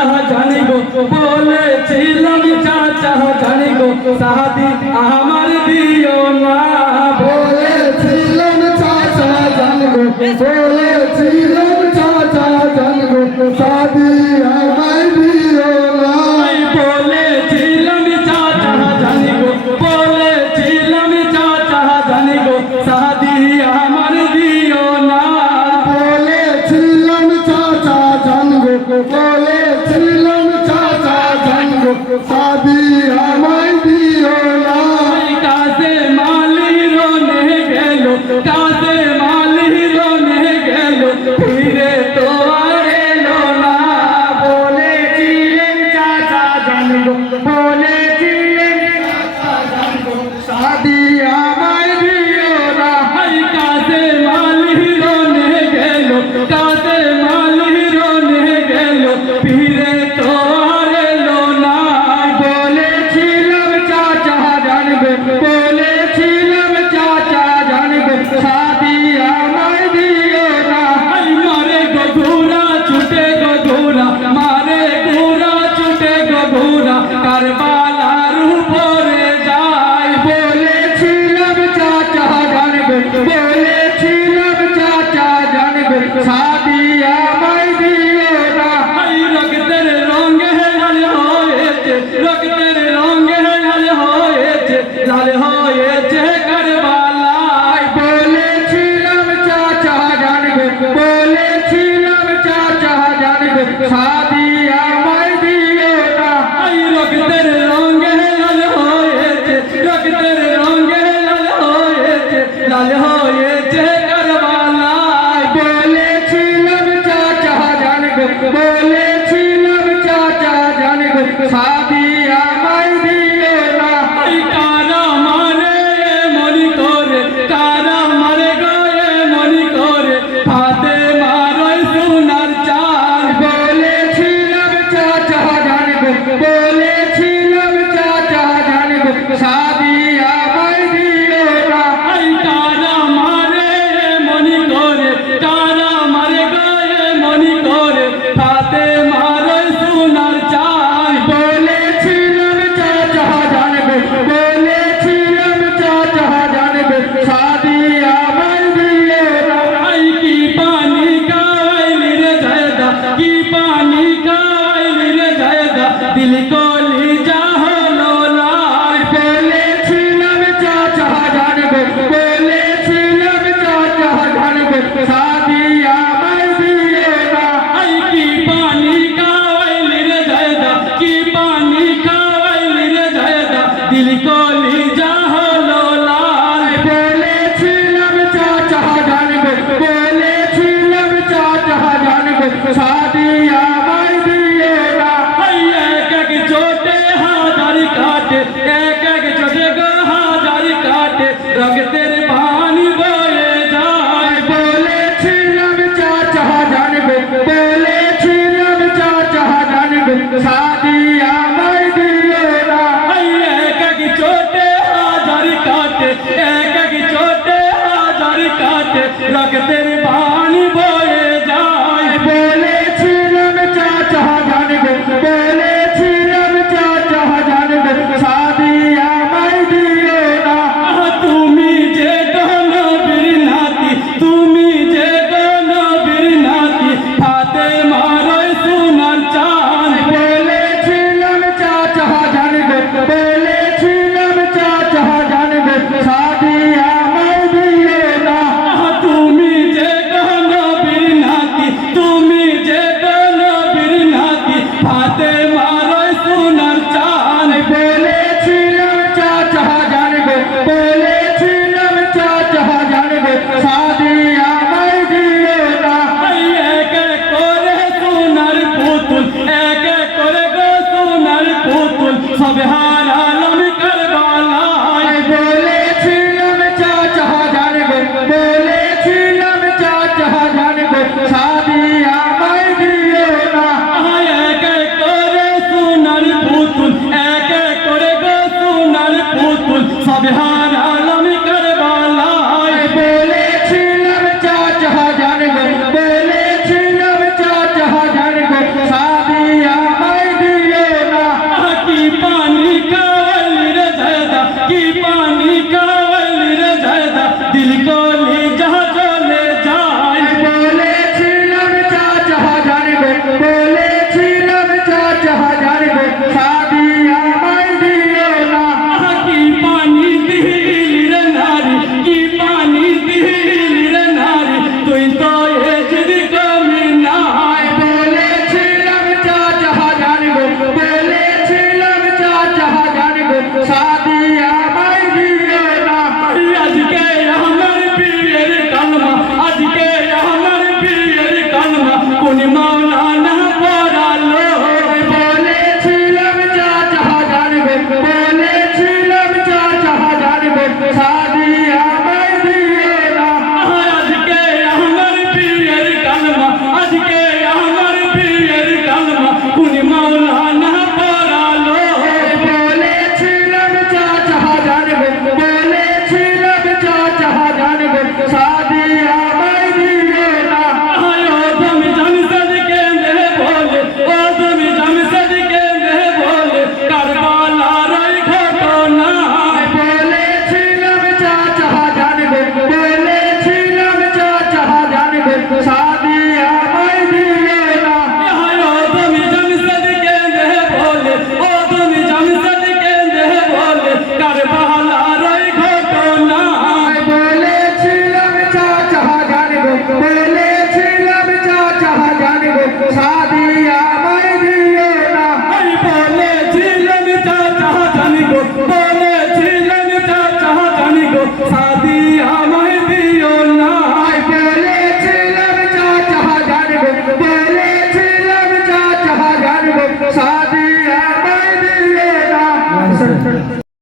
চাহা জানি গো বলেছিলাম, চাচা জানি গো সাহাদি আমার দিও না। বলেছিলাম, চাচা জানি গো के बाद पानी का दिल को